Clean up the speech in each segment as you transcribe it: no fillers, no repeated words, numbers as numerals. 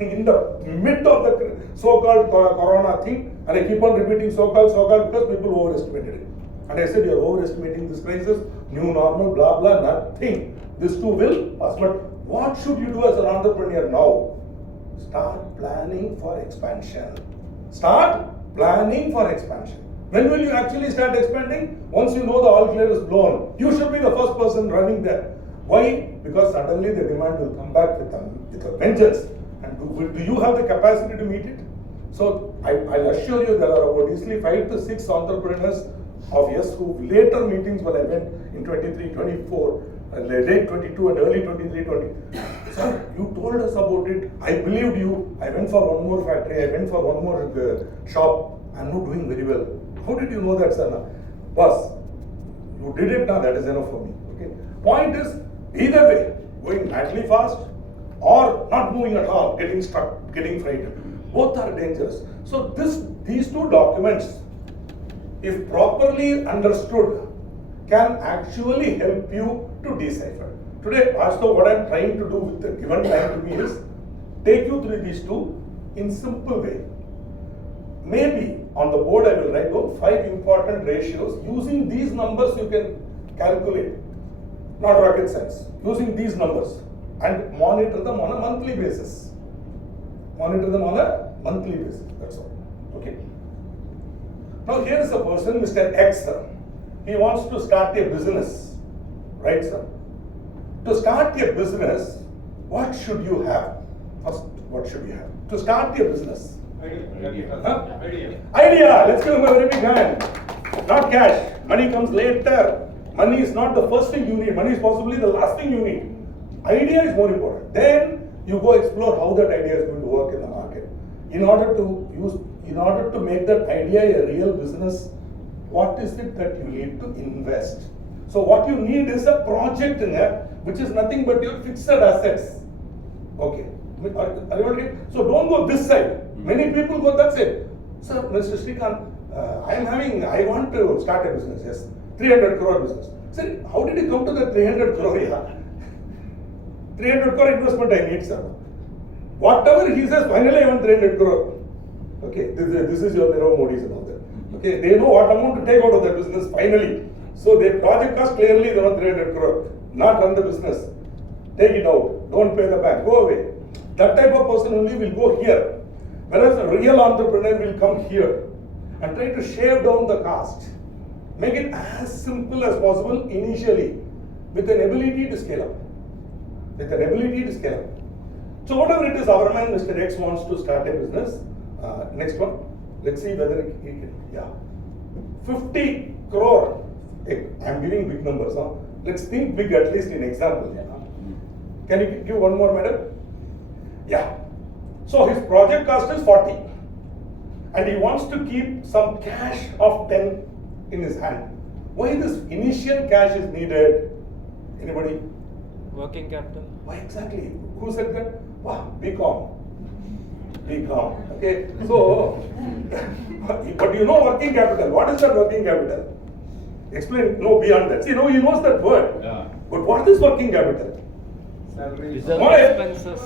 in the mid of the so-called corona thing, and I keep on repeating so-called because people overestimated it. And I said, you're overestimating this crisis, new normal, blah, blah, nothing. This too will pass. But what should you do as an entrepreneur now? Start planning for expansion. Start planning for expansion. When will you actually start expanding? Once you know the all clear is blown. You should be the first person running there. Why? Because suddenly the demand will come back with a vengeance. And do you have the capacity to meet it? So I'll assure you there are about easily 5 to 6 entrepreneurs of yes who later meetings when I went in 23, 24, late 22 and early 23, 20. Sir, you told us about it. I believed you. I went for one more factory. I went for one more shop. I'm not doing very well. How did you know that, sir? Boss, you did it now. That is enough for me. Okay. Point is, either way, going madly fast or not moving at all, getting stuck, getting frightened. Both are dangerous. So these two documents, if properly understood, can actually help you to decipher. Today, as though what I'm trying to do with the given time to me is take you through these two in simple way. Maybe on the board I will write down 5 important ratios. Using these numbers you can calculate. Not rocket science. Using these numbers and monitor them on a monthly basis. Monitor them on a monthly basis. That's all. Okay. Now here is a person, Mr. X, sir. He wants to start a business. Right, sir? To start a business, what should you have? First, what should you have? To start a business. Idea. Huh? Idea. Idea. Let's give him a very big hand. Not cash. Money comes later. Money is not the first thing you need. Money is possibly the last thing you need. Idea is more important. Then you go explore how that idea is going to work in the market. In order to make that idea a real business, what is it that you need to invest? So what you need is a project in there, which is nothing but your fixed assets. Okay. Are you okay? So don't go this side. Many people go that side. Sir, Mr. SRIKANTH, I want to start a business. Yes, 300 crore business. Sir, how did you come to that 300 crore? Yeah. 300 crore investment I need, sir. Whatever he says, finally I want 300 crore. Okay, this is your Nirav Modi's and all that. Okay, they know what amount to take out of the business finally. So their project cost clearly they want 300 crore. Not run the business. Take it out. Don't pay the bank. Go away. That type of person only will go here. Whereas a real entrepreneur will come here and try to shave down the cost. Make it as simple as possible initially with an ability to scale up. With an ability to scale up. So whatever it is, our man, Mr. X wants to start a business. Next one. Let's see whether he can. Yeah. 50 crore. I'm giving big numbers. Huh? Let's think big at least in example. Can you give one more, madam? Yeah. So his project cost is 40. And he wants to keep some cash of 10 in his hand. Why this initial cash is needed? Anybody? Working capital. Why exactly? Who said that? Wow, BCom. BCom. Okay. So, but you know working capital. What is that working capital? Explain. No, beyond that. See, no, he knows that word. Yeah. But what is working capital? Salary. Expenses.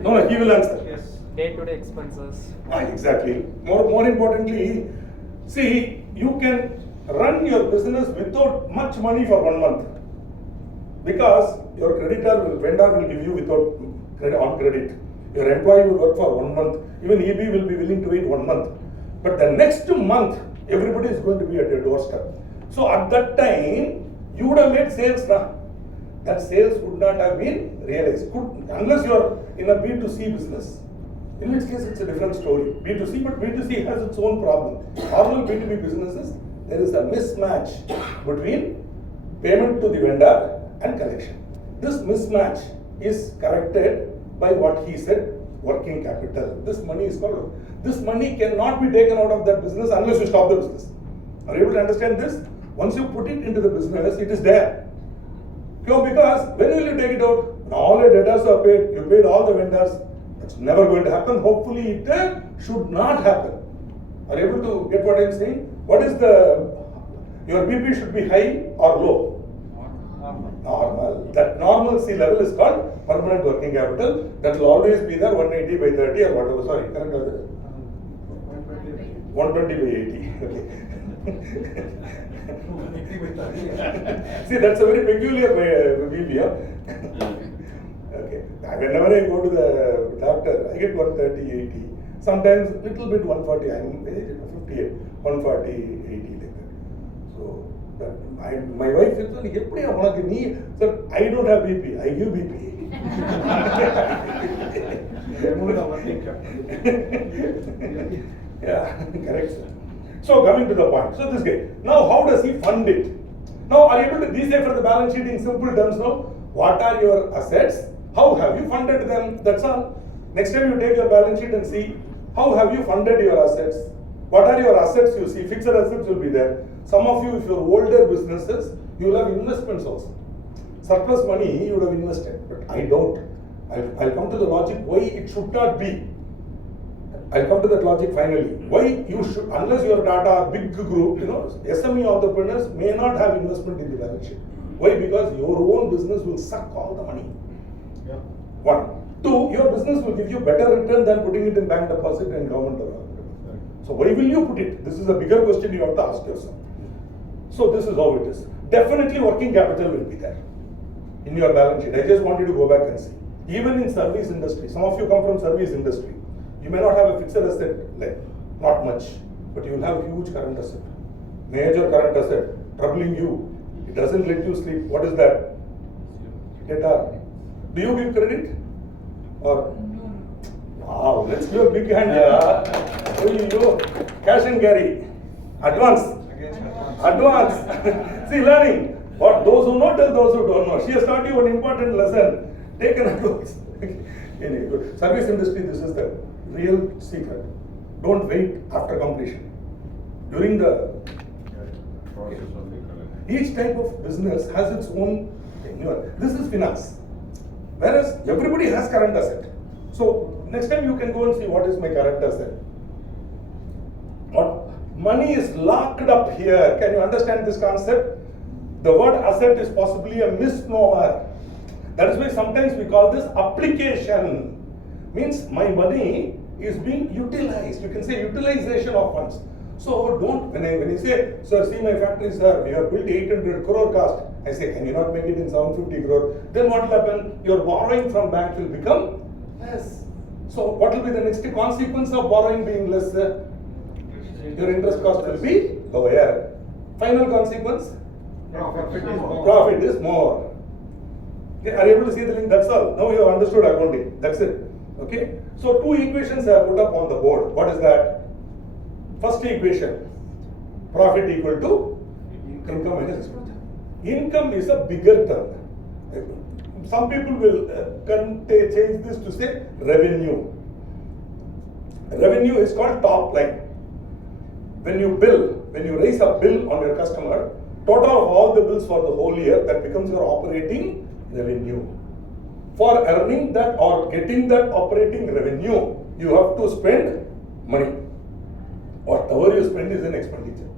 No, he will answer. Yes. Day-to-day expenses. Exactly. More importantly, see, you can run your business without much money for 1 month. Because your vendor will give you without credit, on credit. Your employee will work for 1 month. Even EB will be willing to wait 1 month. But the next month, everybody is going to be at your doorstep. So at that time, you would have made sales now. That sales would not have been realized. Unless you are in a B2C business. In which case it's a different story. B2C, but B2C has its own problem. Normal B2B businesses, there is a mismatch between payment to the vendor and collection. This mismatch is corrected by what he said, working capital. This money is called. This money cannot be taken out of that business unless you stop the business. Are you able to understand this? Once you put it into the business, it is there. Because when will you take it out? When all your debtors are paid, you paid all the vendors. It's never going to happen. Hopefully it should not happen. Are you able to get what I'm saying? What is your BP should be high or low? Normal. That normalcy level is called permanent working capital. That will always be there 180 by 30 or whatever. Sorry, correct or that? 120 by 80. Okay. See, that's a very peculiar behavior. Okay. Whenever I go to the doctor, I get 130, 80. Sometimes little bit 140. I'm 58, 140, 80 like that. So my wife says, sir, I don't have BP. I give BP. Yeah, correct, sir. So coming to the point. So this guy. Now how does he fund it? Now are you able to decipher the balance sheet in simple terms now? What are your assets? How have you funded them? That's all. Next time you take your balance sheet and see how have you funded your assets? What are your assets you see? Fixed assets will be there. Some of you, if you're older businesses, you will have investments also. Surplus money you would have invested, but I don't. I'll come to the logic why it should not be. I'll come to that logic finally. Why you should, unless you are Tata big group, SME entrepreneurs may not have investment in the balance sheet. Why? Because your own business will suck all the money. Yeah. One. Two, your business will give you better return than putting it in bank deposit and government or so why will you put it? This is a bigger question you have to ask yourself. So this is how it is. Definitely working capital will be there in your balance sheet. I just want you to go back and see. Even in service industry, some of you come from service industry. You may not have a fixed asset, like not much, but you will have huge current asset. Major current asset, troubling you. It doesn't let you sleep. What is that? Guitar. Do you give credit? Or wow, let's give a big hand here. Cash and carry. Advance. Advance. See, learning. What those who know tell those who don't know. She has taught you an important lesson. Take an advance. Anyway, good. Service industry, this is the real secret. Don't wait after completion. During the each type of business has its own thing. This is finance. Whereas everybody has current asset. So next time you can go and see what is my current asset. What money is locked up here. Can you understand this concept? The word asset is possibly a misnomer. That is why sometimes we call this application. Means my money is being utilized. You can say utilization of funds. So don't, when you say, sir, see my factory, sir, we have built 800 crore cost. I say, can you not make it in 750 crore? Then what will happen? Your borrowing from bank will become less. So what will be the next consequence of borrowing being less? Your interest cost will be lower. Final consequence? Profit is more. Okay, are you able to see the link? That's all. Now you have understood accounting. That's it. Okay. So two equations I have put up on the board. What is that? First equation, profit equal to income minus expenditure. Income is a bigger term. Some people will change this to say revenue. Revenue is called top line. When you raise a bill on your customer, total of all the bills for the whole year, that becomes your operating revenue. For earning that or getting that operating revenue, you have to spend money. Whatever you spend is an expenditure.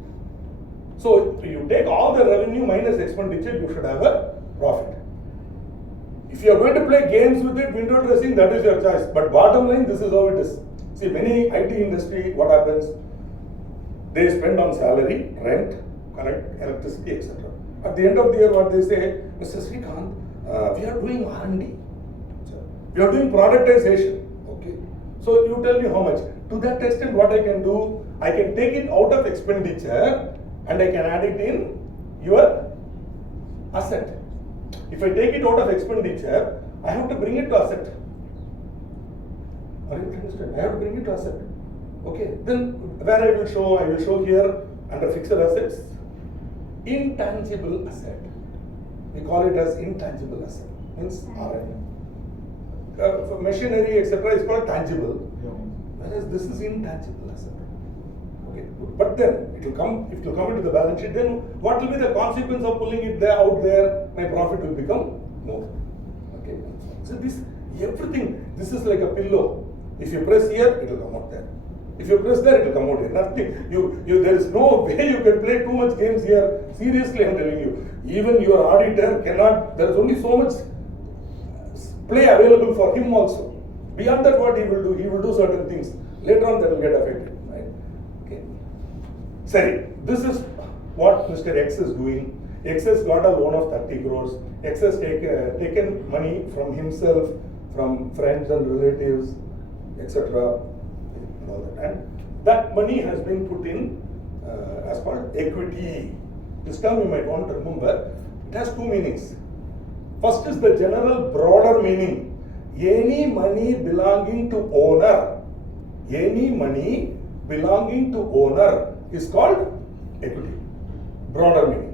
So if you take all the revenue minus expenditure, you should have a profit. If you are going to play games with it, window dressing, that is your choice. But bottom line, this is how it is. See, many IT industry, what happens? They spend on salary, rent, correct, electricity, etc. At the end of the year, what they say, Mr. SRIKANTH, we are doing R&D. We are doing productization. Okay. So you tell me how much. To that extent, what I can do, I can take it out of expenditure and I can add it in your asset. If I take it out of expenditure, I have to bring it to asset. Are you understand? I have to bring it to asset. Okay. Then where I will show here under fixed assets, intangible asset. We call it as intangible asset. Means RM. For machinery, etc. is called tangible. Whereas this is intangible asset. Okay. But then it will come into the balance sheet. Then what will be the consequence of pulling it there out there? My profit will become more. Okay. So this everything. This is like a pillow. If you press here, it will come out there. If you press there, it will come out here. Nothing. There is no way you can play too much games here. Seriously, I'm telling you. Even your auditor cannot. There is only so much play available for him also. Beyond that, what he will do certain things. Later on, that will get affected. Right? Okay. Sorry. This is what Mr. X is doing. X has got a loan of 30 crores. X has taken money from himself, from friends and relatives, etc. And that money has been put in as called equity. This term you might want to remember. It has two meanings. First is the general broader meaning. Any money belonging to owner, any money belonging to owner is called equity. Broader meaning.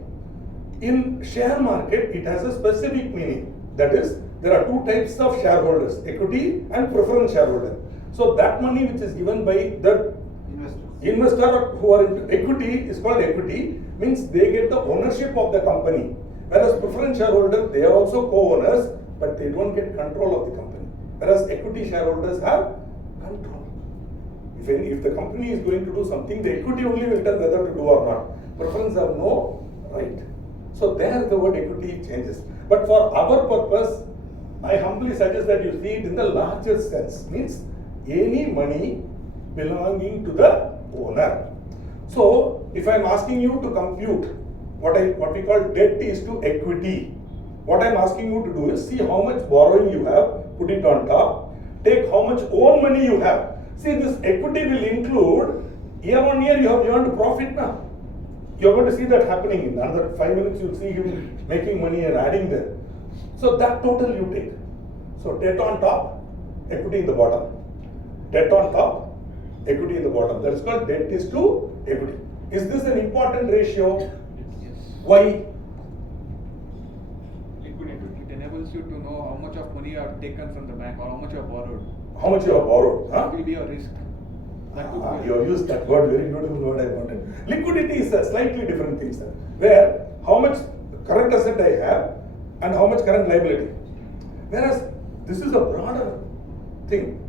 In share market, it has a specific meaning. That is, there are two types of shareholders, equity and preference shareholder. So that money which is given by the investor who are into equity is called equity, means they get the ownership of the company. Whereas preference shareholder, they are also co-owners, but they don't get control of the company. Whereas equity shareholders have control. If the company is going to do something, the equity only will tell whether to do or not. Preference have no right. So there the word equity changes. But for our purpose, I humbly suggest that you see it in the larger sense. Means any money belonging to the owner. So if I am asking you to compute what we call debt is to equity, what I am asking you to do is see how much borrowing you have, put it on top, take how much own money you have. See, this equity will include year on year you have earned profit now. You are going to see that happening in another 5 minutes. You will see him making money and adding there. So that total you take. So debt on top, equity in the bottom. Debt on top, equity in the bottom. That is called debt is to equity. Is this an important ratio? Yes. Why? It enables you to know how much of money you have taken from the bank or how much you have borrowed. How much you have borrowed? That will be a risk. You have used that word, very beautiful word I wanted. Liquidity is a slightly different thing, sir. Where how much current asset I have and how much current liability. Whereas this is a broader thing.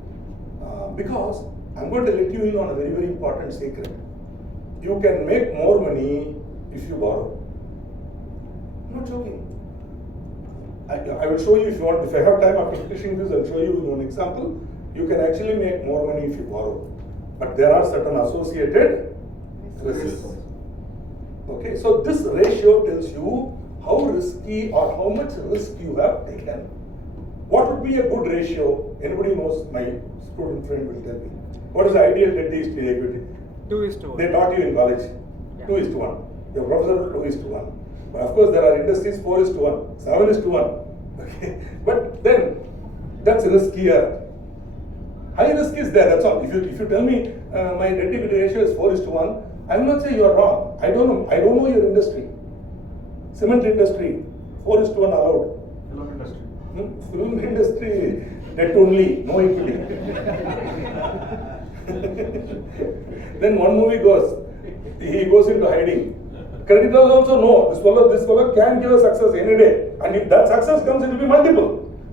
Because I'm going to let you in on a very, very important secret. You can make more money if you borrow. I'm not joking. I will show you if you want. If I have time after finishing this, I'll show you one example. You can actually make more money if you borrow. But there are certain associated risks. Okay, so this ratio tells you how risky or how much risk you have taken. What would be a good ratio? Anybody knows? My student friend will tell me. What is the ideal debt is to equity? 2:1. They taught you in college. Yeah. 2:1. Your professor 2:1. But of course, there are industries 4:1, 7:1. Okay, but then that's riskier. High risk is there. That's all. If you tell me my debt equity ratio is 4:1, I will not say you are wrong. I don't know. I don't know your industry. Cement industry 4:1 allowed. Film industry. Film industry debt only, no equity. Then one movie he goes into hiding. Creditors also know this fellow can give a success any day, and if that success comes, it will be multiple.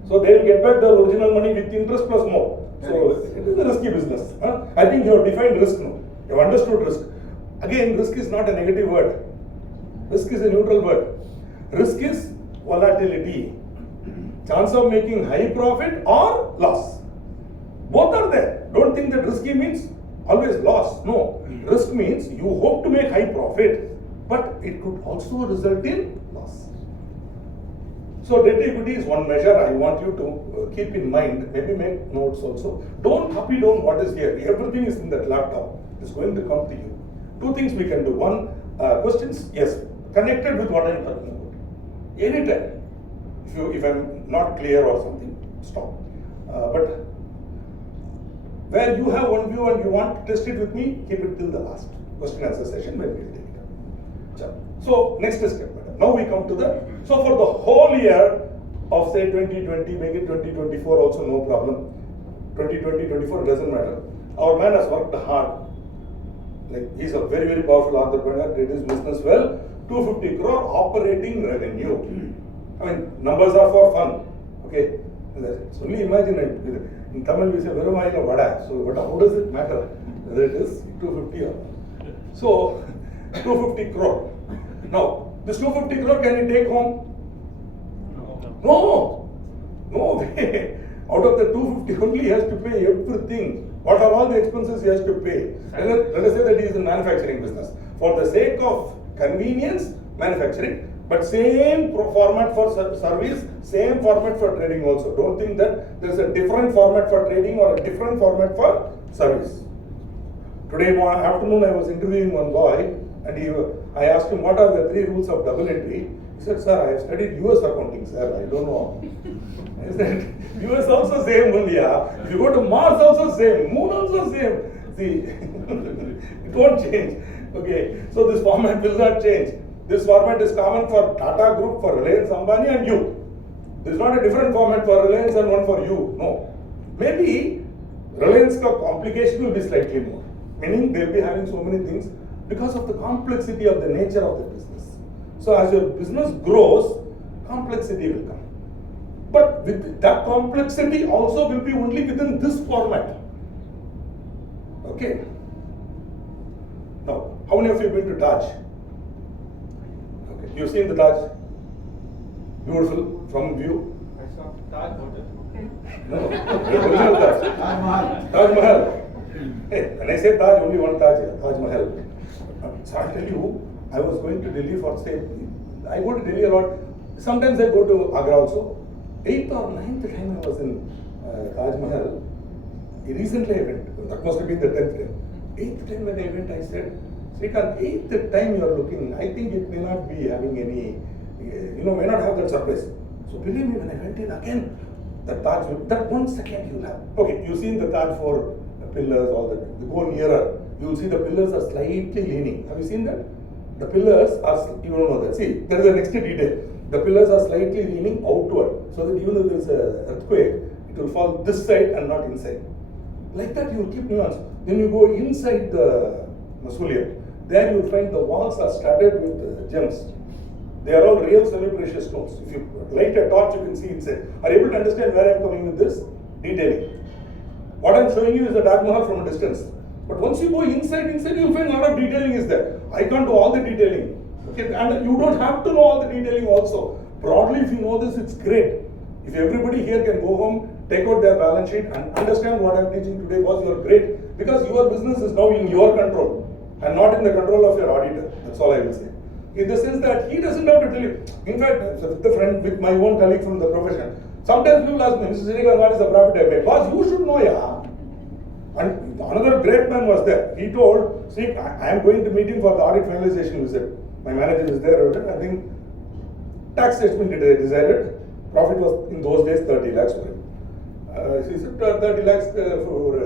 So they will get back their original money with interest plus more. So it is a risky business. I think you have defined risk now. You have understood risk. Again, risk is not a negative word. Risk is a neutral word. Risk is volatility. Chance of making high profit or loss. Both are there. Don't think that risky means always loss. No. Risk means you hope to make high profit, but it could also result in loss. So debt equity is one measure I want you to keep in mind. Maybe make notes also. Don't copy down what is here. Everything is in that laptop. It's going to come to you. Two things we can do. One, questions, yes, connected with what I'm talking about. Anytime. If I'm not clear or something, stop. But where you have one view and you want to test it with me, keep it till the last question answer session when we will take it up. So next step. Now we come to so for the whole year of say 2020, make it 2024 also no problem. 2020, 24 doesn't matter. Our man has worked hard. Like he's a very, very powerful entrepreneur, did his business well. 250 crore operating revenue. I mean, numbers are for fun. Okay. So only imagine it. In Tamil we say Verumayila Vada. So how does it matter whether it is 250 or so 250 crore. Now this 250 crore can he take home? No way. Out of the 250 only he has to pay everything. What are all the expenses he has to pay? Let us say that he is in manufacturing business. For the sake of convenience, manufacturing, but same format for service, same format for trading also. Don't think that there is a different format for trading or a different format for service. Today afternoon I was interviewing one boy and I asked him what are the 3 rules of double entry. He said, sir, I have studied US accounting, sir, I don't know. I said, US also same only, yeah. If you go to Mars also same, Moon also same. See, it won't change. Okay, so this format will not change. This format is common for Tata Group, for Reliance Ambani and you. There is not a different format for Reliance and one for you. No. Maybe Reliance complication will be slightly more. Meaning they will be having so many things because of the complexity of the nature of the business. So as your business grows, complexity will come. But with that complexity also will be only within this format. Okay. Now, how many of you have been to Taj? Okay, you've seen the Taj? Beautiful from view. I saw Taj Hotel. No, original Taj. Taj Mahal. Hey, when I say Taj, only one Taj here, Taj Mahal. So I'll tell you, I was going to Delhi for say, I go to Delhi a lot. Sometimes I go to Agra also. 8th or 9th time I was in Taj Mahal. Recently I went. That must have been the 10th time. 8th time when I went, I said, SRIKANTH, 8th time you are looking, I think it may not be having any, may not have that surprise. So believe me, when I went in again, the Taj, that 1 second you will have. Okay, you've seen the Taj 4 pillars, all that. You go nearer, you will see the pillars are slightly leaning. Have you seen that? The pillars are, you don't know that. See, there is a next detail. The pillars are slightly leaning outward, so that even if there is an earthquake, it will fall this side and not inside. Like that you will keep nuance. Then you go inside the mausoleum. There you will find the walls are studded with gems. They are all real semi-precious stones. If you light a torch, you can see inside. Are you able to understand where I am coming with this? Detailing. What I am showing you is the Taj Mahal from a distance. But once you go inside, you will find a lot of detailing is there. I can't do all the detailing. Okay, and you don't have to know all the detailing also. Broadly, if you know this, it's great. If everybody here can go home, take out their balance sheet and understand what I'm teaching today was you're great. Because your business is now in your control and not in the control of your auditor. That's all I will say. In the sense that he doesn't have to tell you. In fact, with my own colleague from the profession, sometimes people ask me, Mr. SRIKANTH, what is the profit I made? Boss, you should know, yeah. And another great man was there. He told, see, I am going to meet him for the audit finalization visit. My manager is there. I think tax statement decided. Profit was in those days 30 lakhs for him. He said 30 lakhs for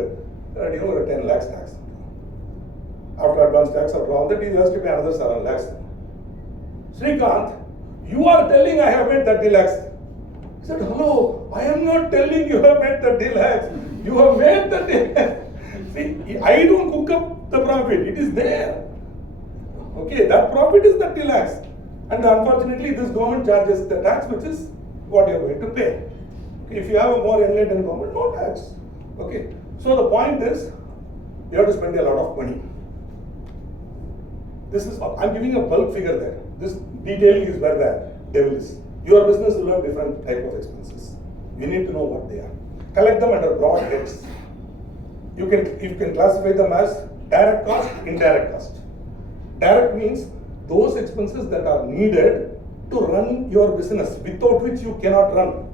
10 lakhs tax. After advance tax, after all that, he has to pay another 7 lakhs. SRIKANTH, you are telling I have made 30 lakhs. He said, hello, I am not telling you have made 30 lakhs. You have made 30 lakhs. See, I don't cook up the profit. It is there. Okay, that profit is 30 lakhs. And unfortunately, this government charges the tax, which is what you are going to pay. Okay, if you have a more enlightened government, no tax. Okay, so the point is, you have to spend a lot of money. This is, I'm giving a bulk figure there. This detailing is where the devil is. Your business will have different type of expenses. You need to know what they are. Collect them under broad heads. You can classify them as direct cost, indirect cost. Direct means those expenses that are needed to run your business, without which you cannot run.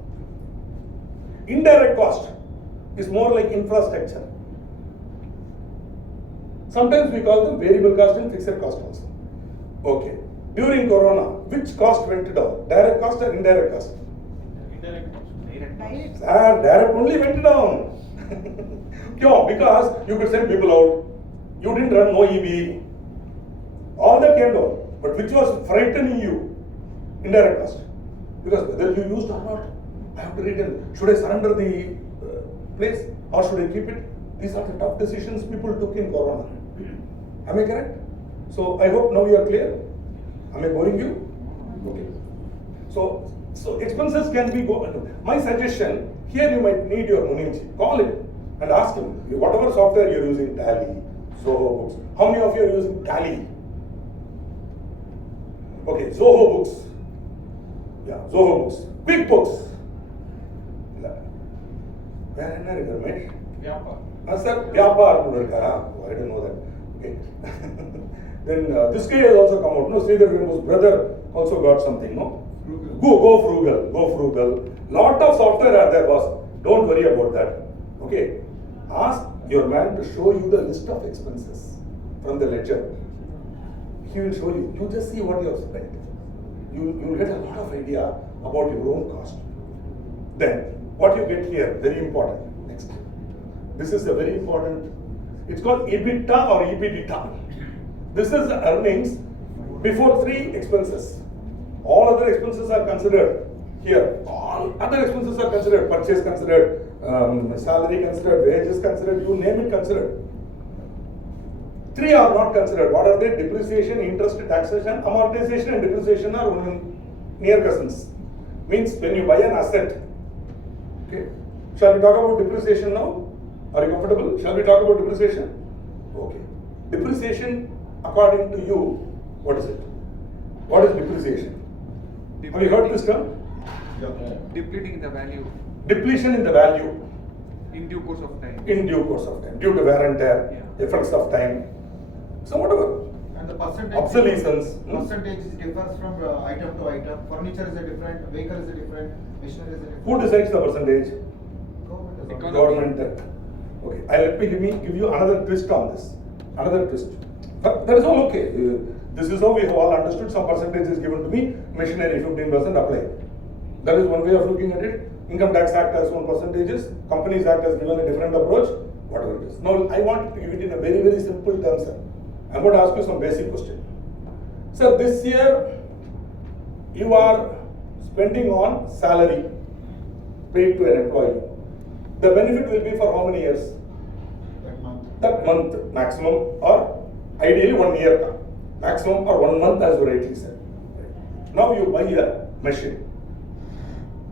Indirect cost is more like infrastructure. Sometimes we call them variable cost and fixed cost also. Okay. During Corona, which cost went down? Direct cost or indirect cost? Indirect cost. Direct cost. Direct only went down. Because you could send people out. You didn't run no EB. All that came down. But which was frightening you? Indirect cost. Because whether you used or not, I have to return. Should I surrender the place or should I keep it? These are the tough decisions people took in Corona. Am I correct? So I hope now you are clear. Am I boring you? Okay. So expenses can be my suggestion Here you might need your Muninchi. Call him and ask him, whatever software you're using, Tally, Zoho Books. How many of you are using Tally? Okay, Zoho Books. Yeah, Zoho Books. QuickBooks. Where in there, mate? Vyapa. Sir, Vyapar. Oh, I didn't know that. Okay. Then this guy has also come out. No, Sridhar Vemu's brother also got something. No. Frugal. Go frugal. Lot of software are there, boss. Don't worry about that. Okay. Ask your man to show you the list of expenses from the ledger. He will show you. You just see what you have spent. You will get a lot of idea about your own cost. Then, what you get here, very important. Next. This is a very important. It's called EBITDA or EBITDA. This is the earnings before 3 expenses. All other expenses are considered here. All other expenses are considered. Purchase considered, salary considered, wages considered, you name it considered. 3 are not considered. What are they? Depreciation, interest, taxation, amortization and depreciation are only near cousins. Means when you buy an asset. Okay. Shall we talk about depreciation now? Are you comfortable? Shall we talk about depreciation? Okay. Depreciation, according to you, what is it? What is depreciation? Have you heard this term? Depleting the value Depletion in the value in due course of time. in due course of time, due to wear and tear, effects of time. So whatever. And the percentage Obsolescence. percentage differs from item to item. Furniture is a different, vehicle is a different, machinery is a different. Who decides the percentage? Government is Economy. Government. Okay, let me give you another twist on this. Another twist. But that is all okay. This is how we have all understood. Some percentage is given to me. Machinery 15% apply. That is one way of looking at it. Income tax act has one percentages. Companies act has given a different approach. Whatever it is. Now I want to give it in a very, very simple term, sir. I'm going to ask you some basic question. Sir, this year you are spending on salary paid to an employee. The benefit will be for how many years? that month. That month maximum, or ideally 1 year maximum, or 1 month as you rightly said. Now you buy a machine.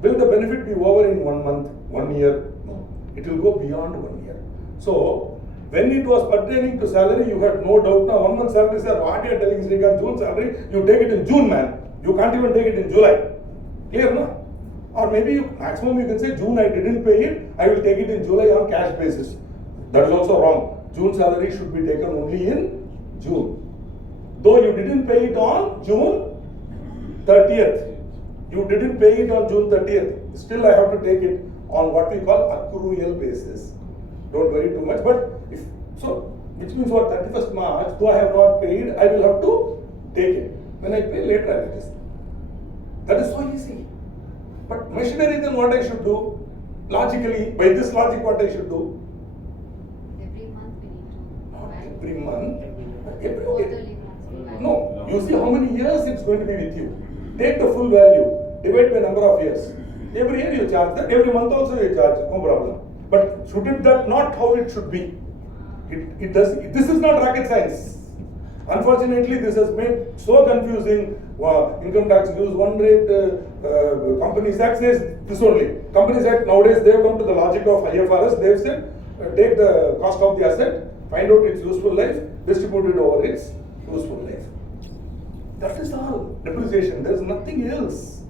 Will the benefit be over in 1 month, 1 year? No. It will go beyond 1 year. So when it was pertaining to salary, you had no doubt. Now 1 month salary, sir, what you are telling SRIKANTH, June salary, you take it in June, man. You can't even take it in July. Clear, no? Or maybe maximum you can say June I didn't pay it, I will take it in July on cash basis. That is also wrong. June salary should be taken only in June. Though you didn't pay it on June 30th. You didn't pay it on June 30th. Still I have to take it on what we call accrual basis. Don't worry too much. But if so, which means what, 31st March, though I have not paid, I will have to take it. When I pay later, I will just. That is so easy. But machinery, then what I should do? Logically, by this logic, what I should do? Every month we need to. Not buy. every month. Every, Quarterly once we buy. no, you see how many years it's going to be with you. Take the full value, divide by number of years. Every year you charge that, every month also you charge, no problem. But shouldn't that not how it should be? It does. This is not rocket science. Unfortunately, this has made so confusing. Income tax gives one rate, Companies Act says this only. Companies Act nowadays they have come to the logic of IFRS. They have said take the cost of the asset, find out its useful life, distribute it over its useful life. That is all depreciation. There is nothing else.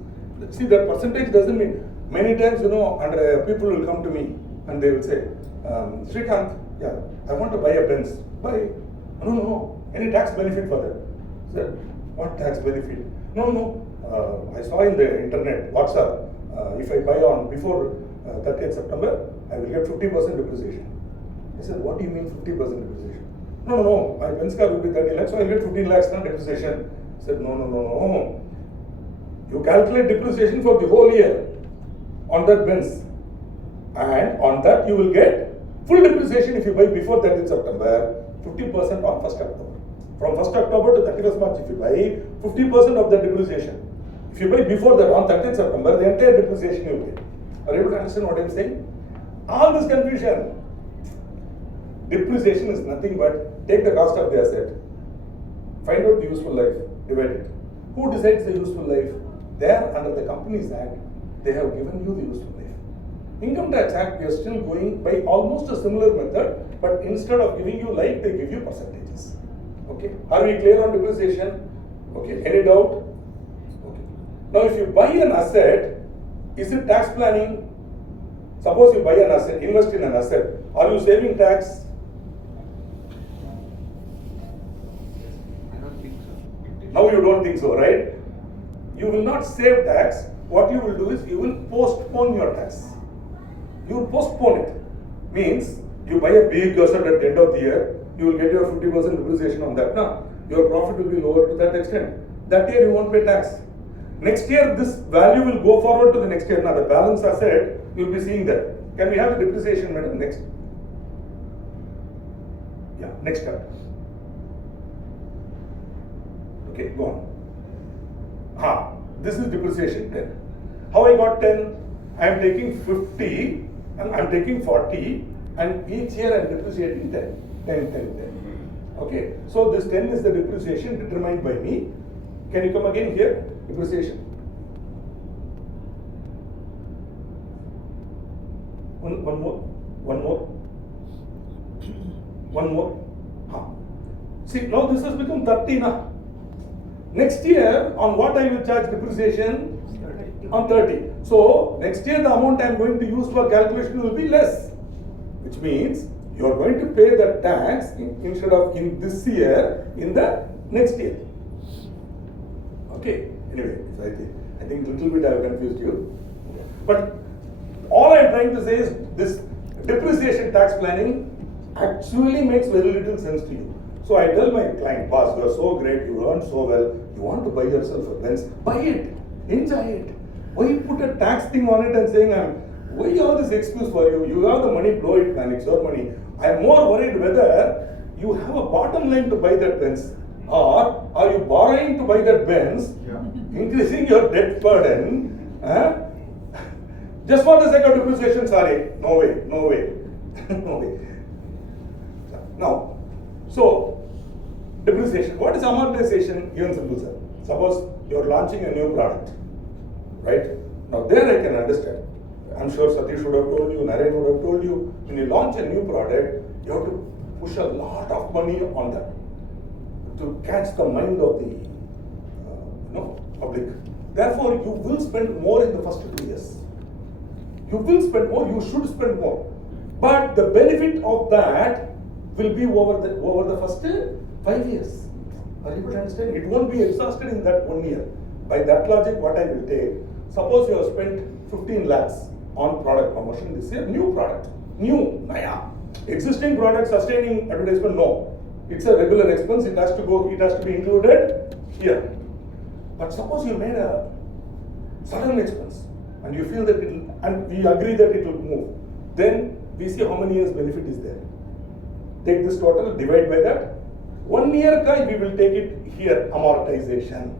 See, that percentage doesn't mean. Many times, and people will come to me and they will say, SRIKANTH, yeah, I want to buy a Benz. Buy. No. Any tax benefit for that? Sir, what tax benefit? No. I saw in the internet, WhatsApp, if I buy on before 30th September, I will get 50% depreciation. I said, what do you mean 50% depreciation? No, my Benz car will be 30 lakhs, so I will get 15 lakhs on depreciation. I said, no. You calculate depreciation for the whole year on that Benz. And on that you will get full depreciation if you buy before 30th September, 50% on 1st October. From 1st October to 31st March, if you buy 50% of the depreciation. If you buy before that on 30th September, the entire depreciation you get. Are you able to understand what I am saying? All this confusion. Depreciation is nothing but take the cost of the asset, find out the useful life, divide it. Who decides the useful life? There under the Companies Act, they have given you the useful life. Income Tax Act, we are still going by almost a similar method, but instead of giving you life, they give you percentages. Okay, are we clear on depreciation? Okay, any doubt? Okay. Now, if you buy an asset, is it tax planning? Suppose you buy an asset, invest in an asset, are you saving tax? I don't think so. Now you don't think so, right? You will not save tax. What you will do is you will postpone your tax. You will postpone it. Means you buy a big asset at the end of the year, you will get your 50% depreciation on that. Now, your profit will be lower to that extent. That year you won't pay tax. Next year, this value will go forward to the next year. Now, the balance asset, you will be seeing that. Can we have the depreciation, madam? Next. Yeah, next step. Okay, go on. This is depreciation 10. How I got 10? I am taking 50 and I am taking 40 and each year I am depreciating 10. Okay, so this 10 is the depreciation determined by me. Can you come again here? Depreciation. One more. See, now this has become 30 now. Next year, on what I will charge depreciation? 30. On 30. So, next year the amount I am going to use for calculation will be less. Which means, you are going to pay the tax instead of in this year, in the next year. Okay, anyway, so I think little bit I have confused you. But, all I am trying to say is, this depreciation tax planning actually makes very little sense to you. So I tell my client, boss, you are so great, you earn so well, you want to buy yourself a Benz, buy it, enjoy it. Why put a tax thing on it and saying, why all this excuse for you? You have the money, blow it, man, it's your money. I am more worried whether you have a bottom line to buy that Benz, or are you borrowing to buy that Benz, increasing your debt burden, just for the sake of depreciation, sorry, no way. No way. Now, so, depreciation. What is amortization? Even simple, sir. Suppose you are launching a new product, right? Now, there I can understand. I'm sure Satish would have told you, Naren would have told you, when you launch a new product, you have to push a lot of money on that to catch the mind of the public. Therefore, you will spend more in the first 2 years. You will spend more, you should spend more. But the benefit of that will be over the first 5 years. Are you able to understand? It won't be exhausted in that 1 year. By that logic, what I will take, suppose you have spent 15 lakhs on product promotion this year, new product, naya. Existing product sustaining advertisement, no. It's a regular expense, it has to be included here. But suppose you made a sudden expense and you feel that and we agree that it will move, then we see how many years benefit is there. Take this total, divide by that. 1 year we will take it here, amortization.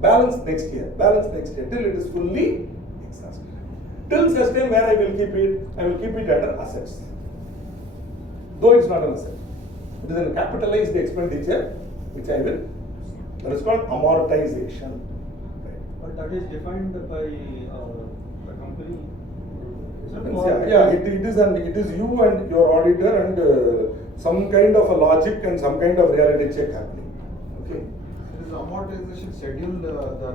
Balance next year, till it is fully exhausted. Till such time where I will keep it under assets. Though it's not an asset. It is a capitalized expenditure, which I will. That is called amortization. But that is defined by the company. Yeah, it is you and your auditor and some kind of a logic and some kind of reality check happening. Okay. Is the amortization scheduled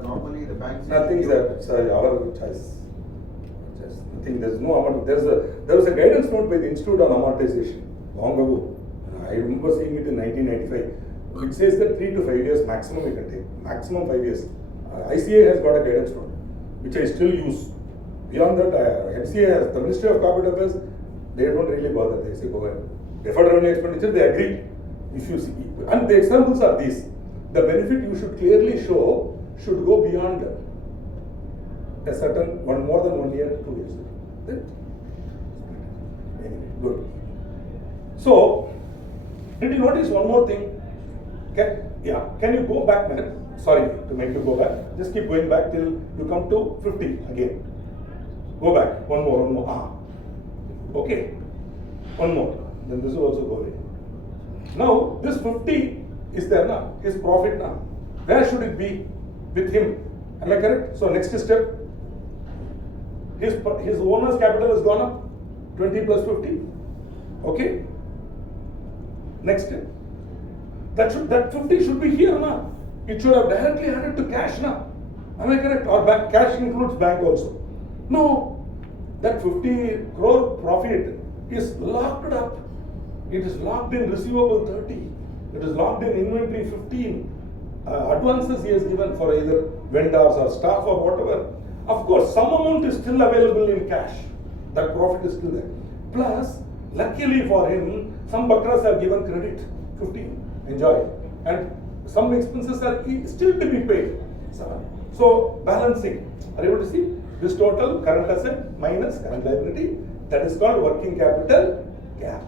normally the banks? Nothing, sir. It's our choice. Nothing. There's no amount. There was a guidance note by the Institute on amortization long ago. I remember seeing it in 1995. It says that 3 to 5 years maximum you can take. Maximum 5 years. ICA has got a guidance note, which I still use. Beyond that, MCA has, the Ministry of Corporate Affairs, they don't really bother. They say, go ahead. Deferred revenue expenditure, they agree. If you see, and the examples are these. The benefit you should clearly show should go beyond a certain, more than 1 year, 2 years. Then, anyway, good. So, did you notice one more thing? Can you go back a minute? Sorry to make you go back. Just keep going back till you come to 50 again. Go back. One more. Okay. One more. Then this will also go away. Now, this 50 is there now. His profit now. Where should it be? With him. Am I correct? So, next step. his owner's capital has gone up, 20 plus 50. Okay. Next. That 50 should be here now. It should have directly added to cash now. Am I correct? Or cash includes bank also. No, that 50 crore profit is locked up. It is locked in receivable 30. It is locked in inventory 15. Advances he has given for either vendors or staff or whatever. Of course, some amount is still available in cash. That profit is still there. Plus, luckily for him, some bakras have given credit, 15. Enjoy. And some expenses are still to be paid. So balancing. Are you able to see? This total current asset minus current liability. That is called working capital gap.